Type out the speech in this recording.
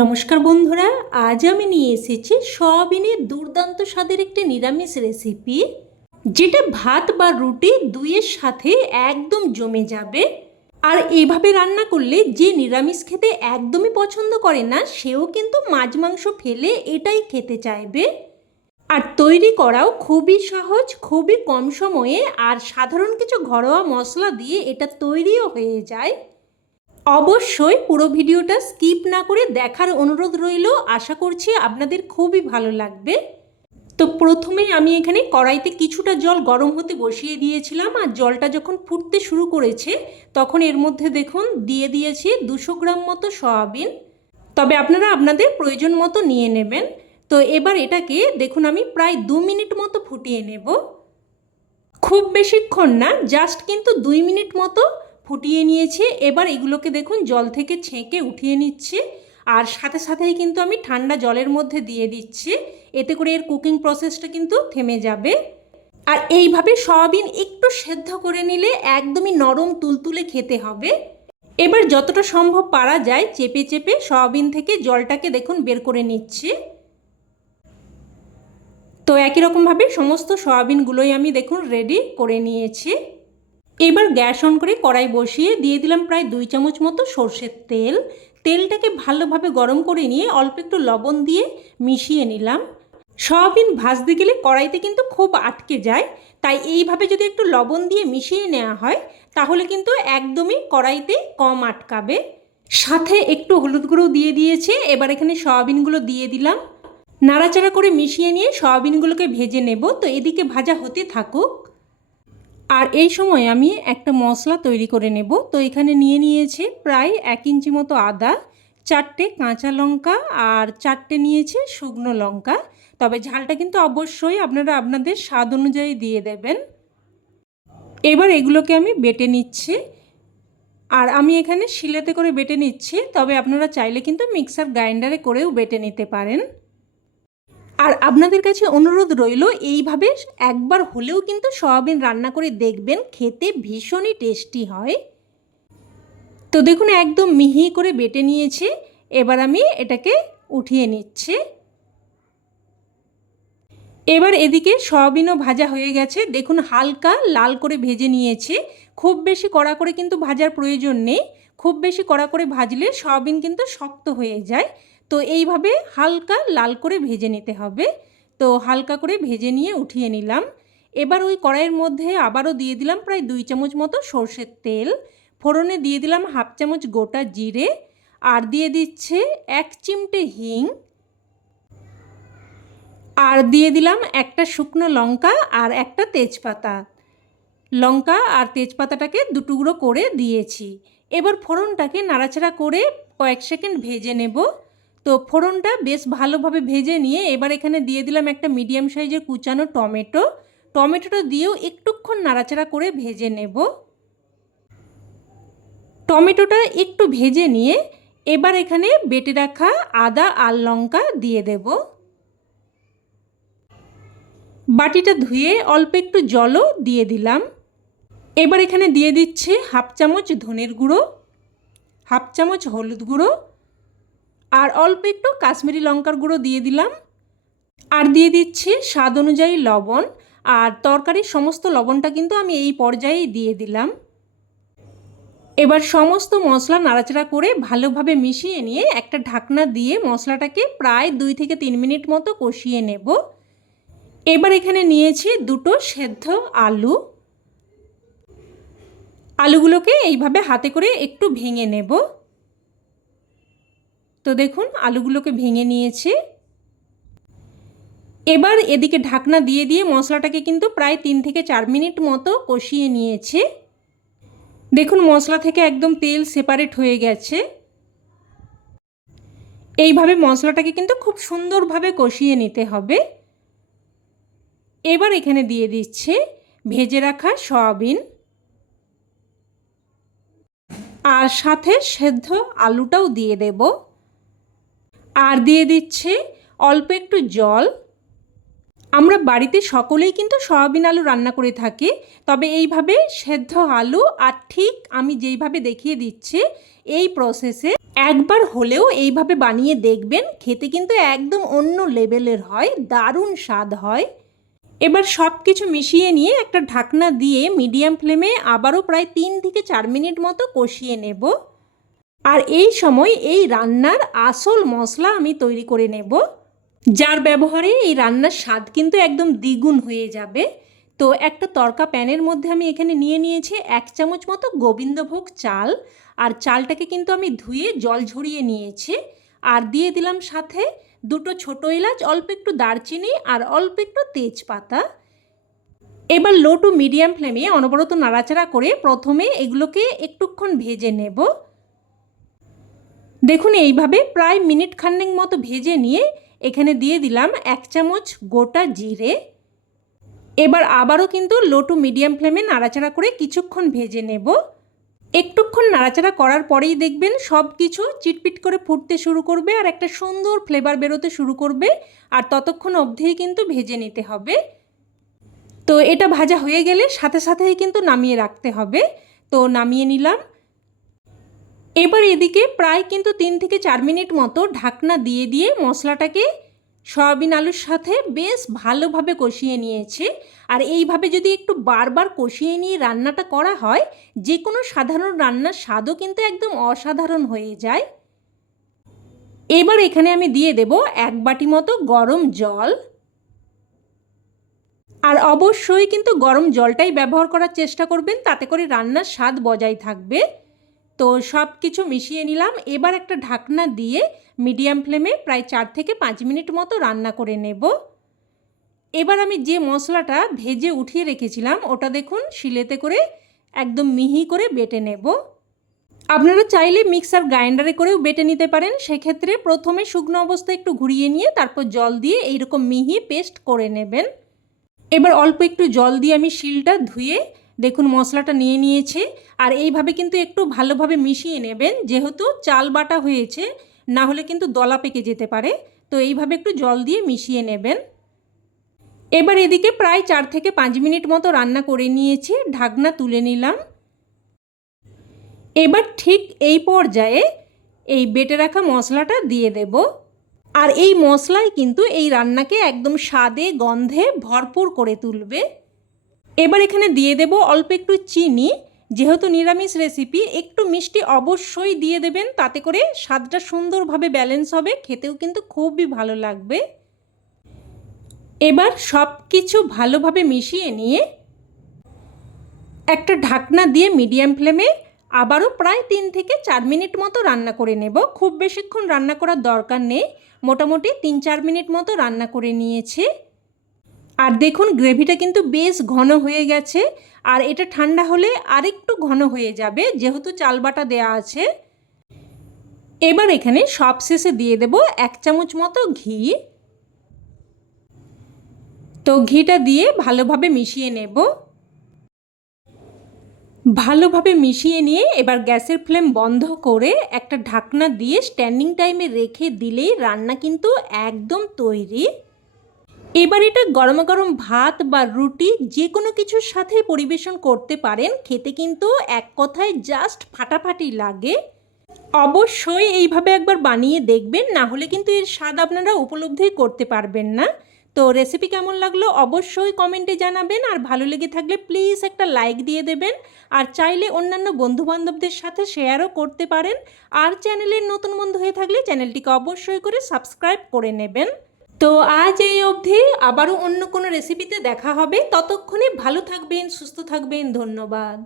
নমস্কার বন্ধুরা, আজ আমি নিয়ে এসেছি সয়াবিনের দুর্দান্ত স্বাদের একটি নিরামিষ রেসিপি, যেটা ভাত বা রুটি দুইয়ের সাথে একদম জমে যাবে। আর এইভাবে রান্না করলে যে নিরামিষ খেতে একদমই পছন্দ করে না, সেও কিন্তু মাছ মাংস ফেলে এটাই খেতে চাইবে। আর তৈরি করাও খুবই সহজ, খুবই কম সময়ে, আর সাধারণ কিছু ঘরোয়া মশলা দিয়ে এটা তৈরিও হয়ে যায়। অবশ্যই পুরো ভিডিওটা স্কিপ না করে দেখার অনুরোধ রইল। আশা করছি আপনাদের খুবই ভালো লাগবে। তো প্রথমেই আমি এখানে কড়াইতে কিছুটা জল গরম হতে বসিয়ে দিয়েছিলাম, আর জলটা যখন ফুটতে শুরু করেছে তখন এর মধ্যে দেখুন দিয়ে দিয়েছি 200 গ্রাম মতো সয়াবিন। তবে আপনারা আপনাদের প্রয়োজন মতো নিয়ে নেবেন। তো এবার এটাকে দেখুন আমি প্রায় 2 মিনিট মতো ফুটিয়ে নেব। খুব বেশিক্ষণ না, জাস্ট কিন্তু 2 মিনিট মতো ফুটিয়ে নিয়েছি। এবার এগুলোকে দেখুন জল থেকে ছেঁকে উঠিয়ে নিচ্ছি, আর সাথে সাথেই কিন্তু আমি ঠান্ডা জলের মধ্যে দিয়ে দিচ্ছি। এতে করে এর কুকিং প্রসেসটা কিন্তু থেমে যাবে। আর এইভাবে সয়াবিন একটু সেদ্ধ করে নিলে একদমই নরম তুলতুলে খেতে হবে। এবার যতটা সম্ভব পারা যায় চেপে চেপে সয়াবিন থেকে জলটাকে দেখুন বের করে নিচ্ছি। তো একই রকমভাবে সমস্ত সয়াবিনগুলোই আমি দেখুন রেডি করে নিয়েছি। এবার গ্যাস অন করে কড়াই বসিয়ে দিয়ে দিলাম প্রায় 2 চামচ মতো সর্ষের তেল। তেলটাকে ভালোভাবে গরম করে নিয়ে অল্প একটু লবণ দিয়ে মিশিয়ে নিলাম। সয়াবিন ভাজতে গেলে কড়াইতে কিন্তু খুব আটকে যায়, তাই এইভাবে যদি একটু লবণ দিয়ে মিশিয়ে নেওয়া হয় তাহলে কিন্তু একদমই কড়াইতে কম আটকাবে। সাথে একটু হলুদ গুঁড়ো দিয়ে দিয়েছে। এবার এখানে সয়াবিনগুলো দিয়ে দিলাম। নাড়াচাড়া করে মিশিয়ে নিয়ে সয়াবিনগুলোকে ভেজে নেব। তো এদিকে ভাজা হতে থাকুক, আর এই সময় আমি একটা মশলা তৈরি করে নেব। তো এখানে নিয়ে নিয়েছি প্রায় 1 ইঞ্চি মতো আদা, 4টে কাঁচা লঙ্কা, আর 4টে নিয়েছি শুকনো লঙ্কা। তবে ঝালটা কিন্তু অবশ্যই আপনারা আপনাদের স্বাদ অনুযায়ী দিয়ে দেবেন। এবার এগুলোকে আমি বেটে নিচ্ছি, আর আমি এখানে শিলেতে করে বেটে নিচ্ছি। তবে আপনারা চাইলে কিন্তু মিক্সার গ্রাইন্ডারে করেও বেটে নিতে পারেন। আর আপনাদের কাছে অনুরোধ রইল, এইভাবে একবার হলেও কিন্তু সয়াবিন রান্না করে দেখবেন, খেতে ভীষণই টেস্টি হয়। তো দেখুন একদম মিহি করে বেটে নিয়েছি। এবার আমি এটাকে উঠিয়ে নিচ্ছি। এবার এদিকে সয়াবিনও ভাজা হয়ে গেছে। দেখুন হালকা লাল করে ভেজে নিয়েছি। খুব বেশি কড়া করে কিন্তু ভাজার প্রয়োজন নেই। খুব বেশি কড়া করে ভাজলে সয়াবিন কিন্তু শক্ত হয়ে যায়। তো এইভাবে হালকা লাল করে ভেজে নিতে হবে। তো হালকা করে ভেজে নিয়ে উঠিয়ে নিলাম। এবার ওই কড়াইয়ের মধ্যে আবারও দিয়ে দিলাম প্রায় 2 চামচ মতো সর্ষের তেল। ফোড়নে দিয়ে দিলাম 1/2 চামচ গোটা জিরে, আর দিয়ে দিচ্ছে 1 চিমটে হিং, আর দিয়ে দিলাম একটা শুকনো লঙ্কা আর একটা তেজপাতা। লঙ্কা আর তেজপাতাটাকে 2 টুকরো করে দিয়েছি। এবার ফোড়নটাকে নাড়াচাড়া করে কয়েক সেকেন্ড ভেজে নেব। তো ফোড়নটা বেশ ভালোভাবে ভেজে নিয়ে এবার এখানে দিয়ে দিলাম একটা মিডিয়াম সাইজের কুচানো টমেটো। টমেটোটা দিয়েও একটুক্ষণ নাড়াচাড়া করে ভেজে নেব। টমেটোটা একটু ভেজে নিয়ে এবার এখানে বেটে রাখা আদা আর লঙ্কা দিয়ে দেব। বাটিটা ধুয়ে অল্প একটু জলও দিয়ে দিলাম। এবার এখানে দিয়ে দিচ্ছি 1/2 চামচ ধনের গুঁড়ো, 1/2 চামচ হলুদ গুঁড়ো, আর অল্প একটু কাশ্মীরি লঙ্কার গুঁড়ো দিয়ে দিলাম। আর দিয়ে দিচ্ছি স্বাদ অনুযায়ী লবণ। আর তরকারির সমস্ত লবণটা কিন্তু আমি এই পর্যায়েই দিয়ে দিলাম। এবার সমস্ত মশলা নাড়াচাড়া করে ভালোভাবে মিশিয়ে নিয়ে একটা ঢাকনা দিয়ে মশলাটাকে প্রায় 2 থেকে 3 মিনিট মতো কষিয়ে নেব। এবার এখানে নিয়েছি 2টো সেদ্ধ আলু। আলুগুলোকে এইভাবে হাতে করে একটু ভেঙে নেব। তো দেখুন আলুগুলোকে ভেঙে নিয়েছি। এবার এদিকে ঢাকনা দিয়ে দিয়ে মশলাটাকে কিন্তু প্রায় 3 থেকে 4 মিনিট মতো কষিয়ে নিয়েছি। দেখুন মশলা থেকে একদম তেল সেপারেট হয়ে গেছে। এইভাবে মশলাটাকে কিন্তু খুব সুন্দরভাবে কষিয়ে নিতে হবে। এবার এখানে দিয়ে দিচ্ছে ভেজে রাখা সয়াবিন, আর সাথে সেদ্ধ আলুটাও দিয়ে দেব। আর দিয়ে দিচ্ছে অল্প একটু জল। আমরা বাড়িতে সকলেই কিন্তু সয়াবিন আলু রান্না করে থাকি, তবে এইভাবে সেদ্ধ আলু আর ঠিক আমি যেইভাবে দেখিয়ে দিচ্ছি এই প্রসেসে একবার হলেও এইভাবে বানিয়ে দেখবেন, খেতে কিন্তু একদম অন্য লেভেলের হয়, দারুণ স্বাদ হয়। এবার সব কিছু মিশিয়ে নিয়ে একটা ঢাকনা দিয়ে মিডিয়াম ফ্লেমে আবারও প্রায় 3 থেকে 4 মিনিট মতো কষিয়ে নেব। আর এই সময় এই রান্নার আসল মশলা আমি তৈরি করে নেব, যার ব্যবহারে এই রান্নার স্বাদ কিন্তু একদম দ্বিগুণ হয়ে যাবে। তো একটা তড়কা প্যানের মধ্যে আমি এখানে নিয়ে নিয়েছি 1 চামচ মতো গোবিন্দভোগ চাল। আর চালটাকে কিন্তু আমি ধুয়ে জল ঝরিয়ে নিয়েছি। আর দিয়ে দিলাম সাথে 2টো ছোটো এলাচ, অল্প একটু দারচিনি আর অল্প একটু তেজপাতা। এবার লো টু মিডিয়াম ফ্লেমে অনবরত নাড়াচাড়া করে প্রথমে এগুলোকে একটুক্ষণ ভেজে নেব। দেখুন এইভাবে প্রায় মিনিট খানেক মতো ভেজে নিয়ে এখানে দিয়ে দিলাম 1 চামচ গোটা জিরে। এবার আবারও কিন্তু লো টু মিডিয়াম ফ্লেমে নাড়াচাড়া করে কিছুক্ষণ ভেজে নেব। একটুক্ষণ নাড়াচাড়া করার পরেই দেখবেন সব কিছু চিটপিট করে ফুটতে শুরু করবে আর একটা সুন্দর ফ্লেভার বেরোতে শুরু করবে। আর ততক্ষণ অবধিই কিন্তু ভেজে নিতে হবে। তো এটা ভাজা হয়ে গেলে সাথে সাথেই কিন্তু নামিয়ে রাখতে হবে। তো নামিয়ে নিলাম। এবার এদিকে প্রায় কিন্তু 3 থেকে 4 মিনিট মতো ঢাকনা দিয়ে দিয়ে মশলাটাকে সয়াবিন আলুর সাথে বেশ ভালোভাবে কষিয়ে নিয়েছে। আর এইভাবে যদি একটু বারবার কষিয়ে নিয়ে রান্নাটা করা হয়, যে কোনো সাধারণ রান্নার স্বাদও কিন্তু একদম অসাধারণ হয়ে যায়। এবার এখানে আমি দিয়ে দেব 1 বাটি মতো গরম জল। আর অবশ্যই কিন্তু গরম জলটাই ব্যবহার করার চেষ্টা করবেন, তাতে করে রান্নার স্বাদ বজায় থাকবে। তো সব কিছু মিশিয়ে নিলাম। এবার একটা ঢাকনা দিয়ে মিডিয়াম ফ্লেমে প্রায় 4 থেকে 5 মিনিট মতো রান্না করে নেব। এবার আমি যে মশলাটা ভেজে উঠিয়ে রেখেছিলাম ওটা দেখুন শিলেতে করে একদম মিহি করে বেটে নেব। আপনারা চাইলে মিক্সার গ্রাইন্ডারে করেও বেটে নিতে পারেন। সেক্ষেত্রে প্রথমে শুকনো অবস্থায় একটু ঘুরিয়ে নিয়ে তারপর জল দিয়ে এইরকম মিহি পেস্ট করে নেবেন। এবার অল্প একটু জল দিয়ে আমি শিলটা ধুয়ে দেখুন মশলাটা নিয়ে নিয়েছে। আর এইভাবে কিন্তু একটু ভালোভাবে মিশিয়ে নেবেন, যেহেতু চাল বাটা হয়েছে, না হলে কিন্তু দলা পেকে যেতে পারে। তো এইভাবে একটু জল দিয়ে মিশিয়ে নেবেন। এবার এদিকে প্রায় 4 থেকে 5 মিনিট মতো রান্না করে নিয়েছি, ঢাকনা তুলে নিলাম। এবার ঠিক এই পর্যায়ে এই বেটে রাখা মশলাটা দিয়ে দেব। আর এই মশলাই কিন্তু এই রান্নাকে একদম স্বাদে গন্ধে ভরপুর করে তুলবে। এবার এখানে দিয়ে দেব অল্প একটু চিনি। যেহেতু নিরামিষ রেসিপি, একটু মিষ্টি অবশ্যই দিয়ে দেবেন, তাতে করে স্বাদটা সুন্দরভাবে ব্যালেন্স হবে, খেতেও কিন্তু খুবই ভালো লাগবে। এবার সব কিছু ভালোভাবে মিশিয়ে নিয়ে একটা ঢাকনা দিয়ে মিডিয়াম ফ্লেমে আবারও প্রায় 3 থেকে 4 মিনিট মতো রান্না করে নেব। খুব বেশিক্ষণ রান্না করার দরকার নেই, মোটামুটি 3-4 মিনিট মতো রান্না করে নিয়েছি। আর দেখুন গ্রেভিটা কিন্তু বেশ ঘন হয়ে গেছে। আর এটা ঠান্ডা হলে আরেকটু ঘন হয়ে যাবে, যেহেতু চাল বাটা দেওয়া আছে। এবার এখানে সবশেষে দিয়ে দেব 1 চামচ মতো ঘি। তো ঘিটা দিয়ে ভালোভাবে মিশিয়ে নেব। ভালোভাবে মিশিয়ে নিয়ে এবার গ্যাসের ফ্লেম বন্ধ করে একটা ঢাকনা দিয়ে স্ট্যান্ডিং টাইমে রেখে দিলেই রান্না কিন্তু একদম তৈরি। এবার এটা গরম গরম ভাত বা রুটি যে কোনো কিছুর সাথে পরিবেশন করতে পারেন, খেতে কিন্তু এক কথায় জাস্ট ফাটাফাটি লাগে। অবশ্যই এইভাবে একবার বানিয়ে দেখবেন, না হলে কিন্তু এর স্বাদ আপনারা উপলব্ধি করতে পারবেন না। তো রেসিপি কেমন লাগলো অবশ্যই কমেন্টে জানাবেন। আর ভালো লেগে থাকলে প্লিজ একটা লাইক দিয়ে দেবেন। আর চাইলে অন্যান্য বন্ধুবান্ধবদের সাথে শেয়ারও করতে পারেন। আর চ্যানেলের নতুন বন্ধু হয়ে থাকলে চ্যানেলটিকে অবশ্যই করে সাবস্ক্রাইব করে নেবেন। তো আজ এই অবধি, আবারও অন্য কোনো রেসিপিতে দেখা হবে। ততক্ষণে ভালো থাকবেন, সুস্থ থাকবেন। ধন্যবাদ।